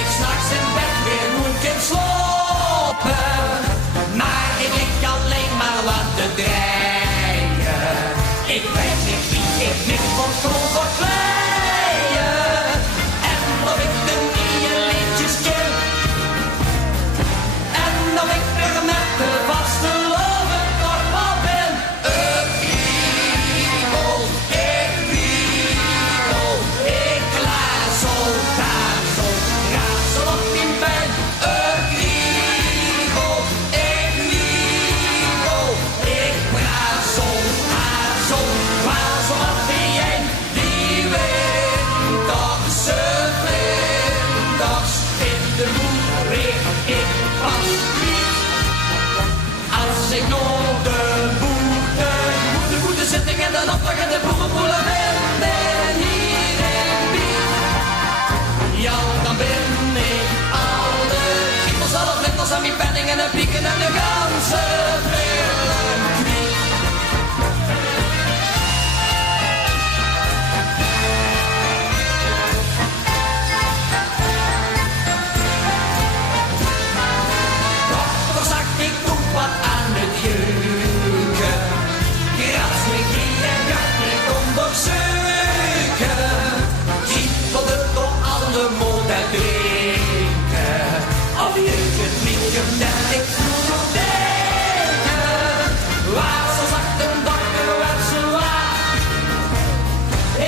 ik s'nachts in bed weer moet in slopen. Maar ik lig alleen maar wat te draaien. Ik weet niet wie ik niks van school voor kleien. En of ik de nieuwe liedjes ken. En of ik er met de vaste loven nog wel ben. Ik wiebel, ik glazel, gazel, gazel op in bed. Ik wiebel, ik brazel, hazel, glazel op die een. Die winterse vlinders in de moed richt ik pas niet. Als ik nog de boete zit ik in de opdracht en de boerenpoelen ben hier in Biet. Ja, dan ben ik alle kriebels, alle vlinders en mijn penning en de pieken en de ganse brillen kwiet. Dochter zag ik ook wat aan het jeuken. Grats me hier en gaat me onderzoeken. Kriebelde door alle monden drinken. Of je het liedje dat ik vroeger denken. Waar zo zag de dokter werd zo laat.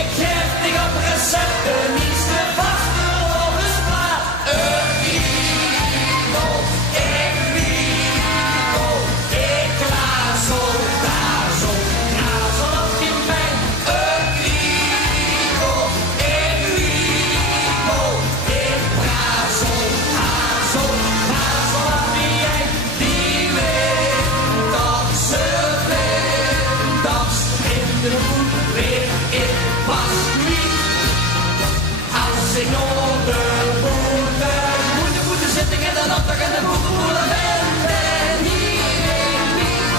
Ik geef dich op recepten, niets te vast geloven plaat. Ik glazel, gazel, gazel op die mijn. Ik brazel, hazel, gazel op die een. Die winterse vlinders in de moed weer ik pas niet. Als ik nog de boete zit ik in de opdracht en de boerenpoelen ben hier in Biet.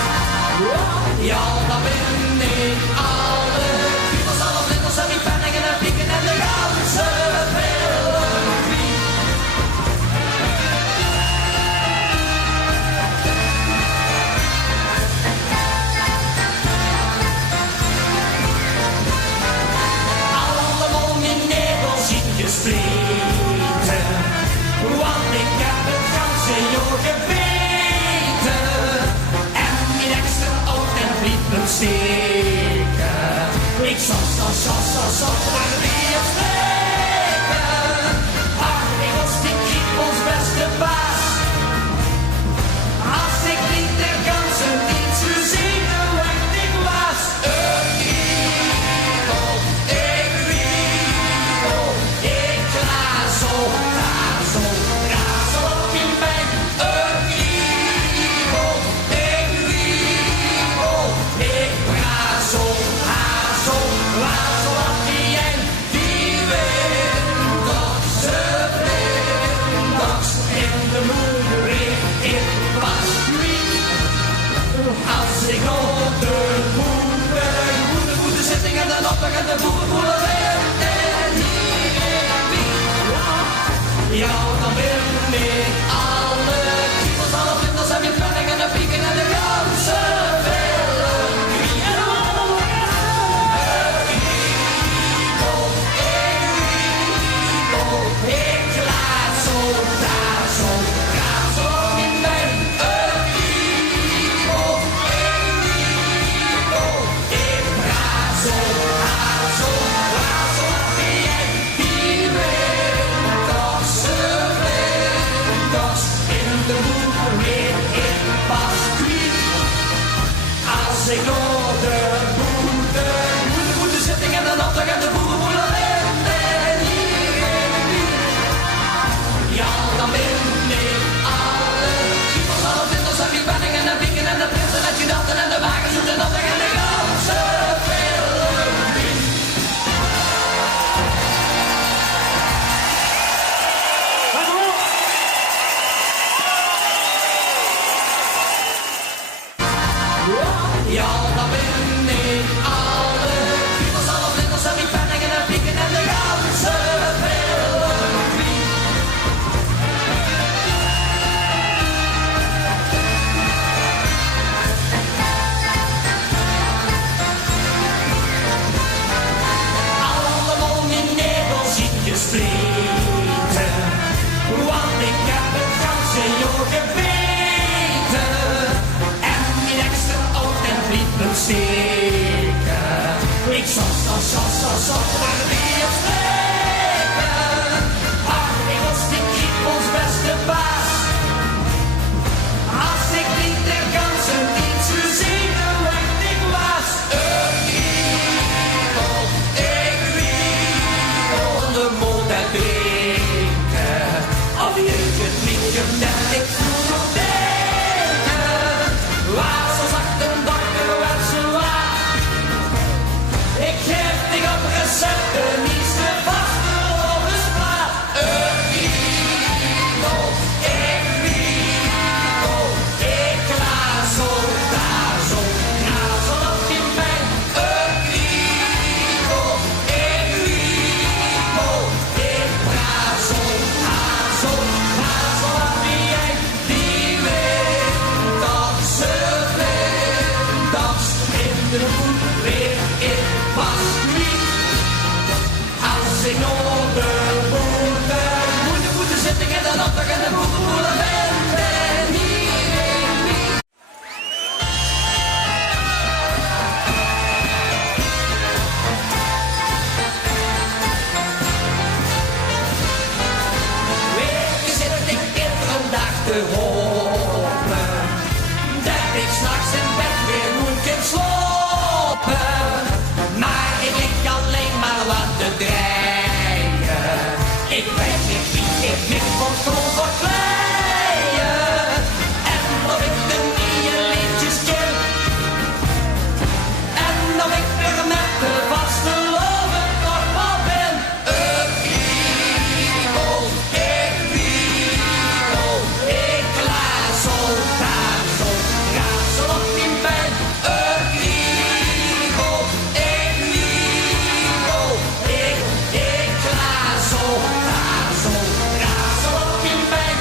Ja, dan ben ik alle kriebels, alle vlinders en die penning en de pieken en de ganse brillen kwiet. Allemaal mijn nebel zien gespleten, want ik heb het ganse jaar gebeten. En mijn extra oud en bliep me steken. Ik zat waar die het spreken. Ach, ik was die kriebels beste baas. Als ik niet de ganse niet zo zenuwachtig ik was. Ik glazel, gazel, gazel op in mijn. Ik brazel, hazel, glazel op die een. Die winterse vlinders in de moeder richt ik pas niet. Als ik op de boete zit ik in de opdracht en de boerenpoelen ben hier in Biet. Ja, dan ben ik alle kriebels, alle vlinders en mijn penning en de pieken en de ganse brillen kwiet. Ik glazel, gazel, gazel op in mijn. Ik brazel, hazel, gazel op die een. Die winterse vlinders hopen dat ik s'nachts in bed weer moet kunnen slopen. Maar ik lig alleen maar wat te draaien. Ik weet niet wie ik niks van school voor kleien. En of ik de nieuwe liedjes ken. En of ik er met de vaste loven nog wel ben. Ik wiebel, ik glazel, gazel op die pijn. Ik wiebel, ik glazel, gazel op die pijn.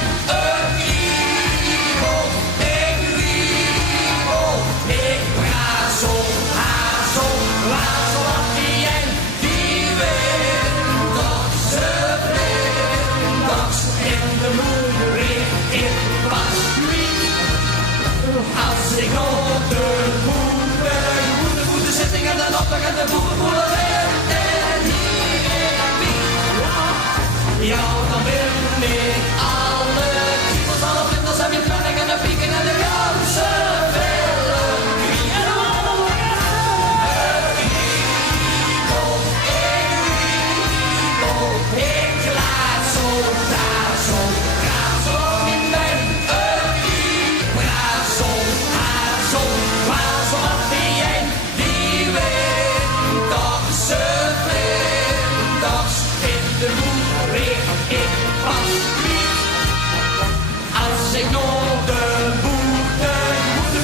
Ik wiebel, ik glazel, glazel op die een. Die winterse vlindags in de moeder ik pas niet. Als ik op de voeten zitting en dan op en de boeren en hier in Piet. Ja, dan ben ik alle kriebels, alle vlinders en mijn penning en de pieken en de ganzen willen krieken. Ik glazel, gazel op mijn been. Glazel op die een. Die winterse vlinders in de moeder ik pas niet. Als ik nog de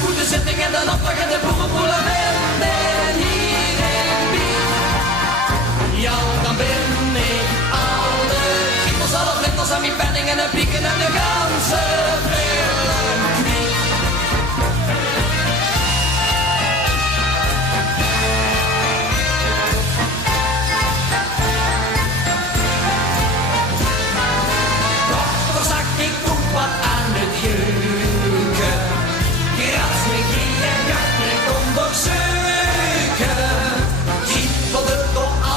boete zitting en dan opdag en de boerenpoelen ben en hier in Piet. Ja, dan ben ik alle kriebels, alle vlinders en mijn penning en de pieken en de ganzen.